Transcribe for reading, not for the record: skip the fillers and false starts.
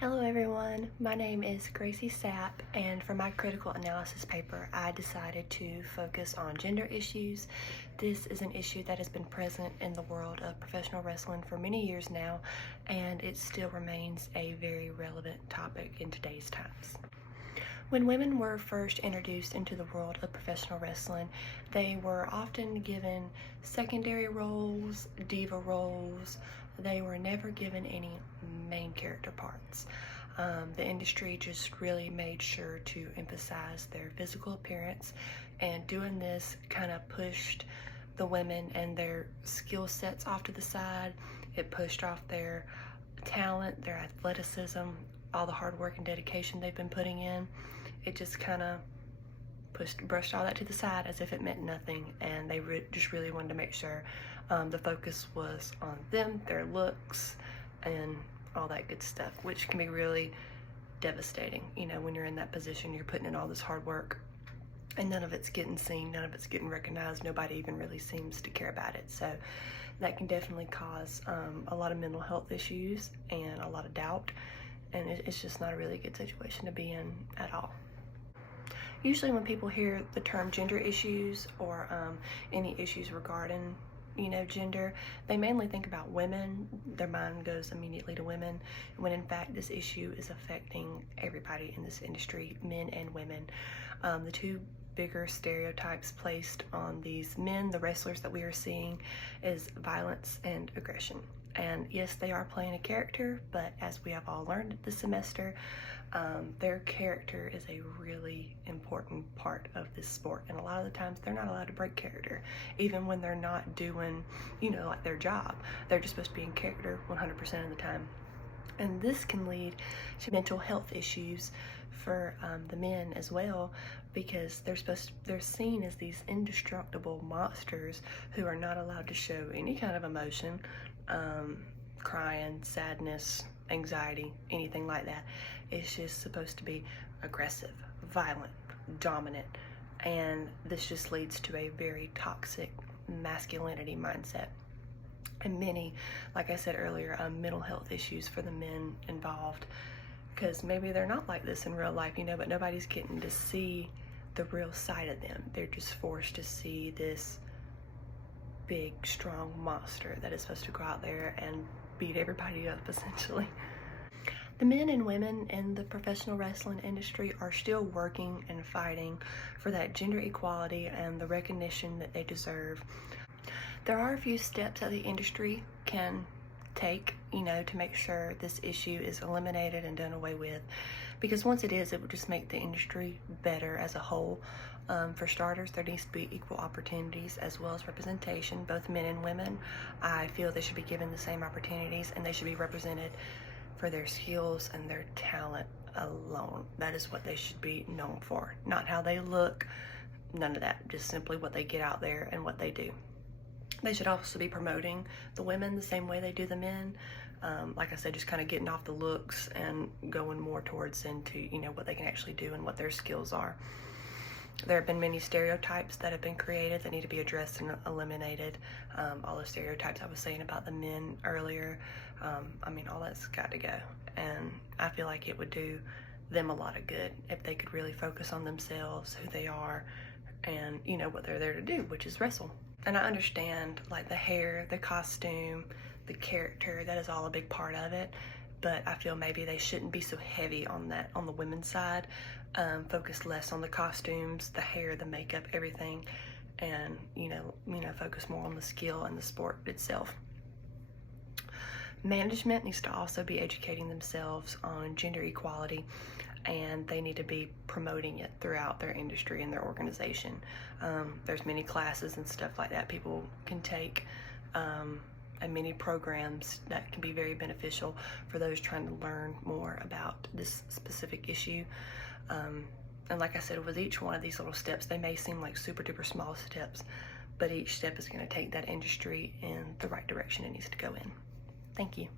Hello everyone, my name is Gracie Sapp, and for my critical analysis paper I decided to focus on gender issues. This is an issue that has been present in the world of professional wrestling for many years now, and it still remains a very relevant topic in today's times. When women were first introduced into the world of professional wrestling, they were often given secondary roles, diva roles. They were never given any main character parts. The industry just really made sure to emphasize their physical appearance, and doing this kind of pushed the women and their skill sets off to the side. It pushed off their talent, their athleticism, all the hard work and dedication they've been putting in. It just kind of brushed all that to the side as if it meant nothing, and they just really wanted to make sure the focus was on them, their looks, and all that good stuff, which can be really devastating. You know, when you're in that position, you're putting in all this hard work and none of it's getting seen, none of it's getting recognized, nobody even really seems to care about it. So that can definitely cause a lot of mental health issues and a lot of doubt, and it's just not a really good situation to be in at all. Usually when people hear the term gender issues or any issues regarding gender, they mainly think about women. Their mind goes immediately to women, when in fact this issue is affecting everybody in this industry, men and women. The two bigger stereotypes placed on these men, the wrestlers that we are seeing, is violence and aggression. And yes, they are playing a character, but as we have all learned this semester, their character is a really important part of this sport, and a lot of the times they're not allowed to break character, even when they're not doing, like their job. They're just supposed to be in character 100% of the time. And this can lead to mental health issues for the men as well, because they're seen as these indestructible monsters who are not allowed to show any kind of emotion, crying, sadness, anxiety, anything like that. It's just supposed to be aggressive, violent, dominant, and this just leads to a very toxic masculinity mindset. And many, like I said earlier, mental health issues for the men involved, because maybe they're not like this in real life, but nobody's getting to see the real side of them. They're just forced to see this big, strong monster that is supposed to go out there and beat everybody up, essentially. The men and women in the professional wrestling industry are still working and fighting for that gender equality and the recognition that they deserve. There are a few steps that the industry can take, to make sure this issue is eliminated and done away with, because once it is, it would just make the industry better as a whole. For starters, there needs to be equal opportunities as well as representation, both men and women. I feel they should be given the same opportunities, and they should be represented for their skills and their talent alone. That is what they should be known for, not how they look, none of that, just simply what they get out there and what they do. They should also be promoting the women the same way they do the men. Like I said, just kind of getting off the looks and going more towards into, what they can actually do and what their skills are. There have been many stereotypes that have been created that need to be addressed and eliminated. All the stereotypes I was saying about the men earlier, all that's got to go. And I feel like it would do them a lot of good if they could really focus on themselves, who they are, and what they're there to do, which is wrestle. And I understand, like, the hair, the costume, the character, that is all a big part of it, but I feel maybe they shouldn't be so heavy on that on the women's side. Focus less on the costumes, the hair, the makeup, everything, and focus more on the skill and the sport itself. Management needs to also be educating themselves on gender equality, and they need to be promoting it throughout their industry and their organization. There's many classes and stuff like that people can take, and many programs that can be very beneficial for those trying to learn more about this specific issue. And like I said, with each one of these little steps, they may seem like super duper small steps, but each step is going to take that industry in the right direction it needs to go in. Thank you.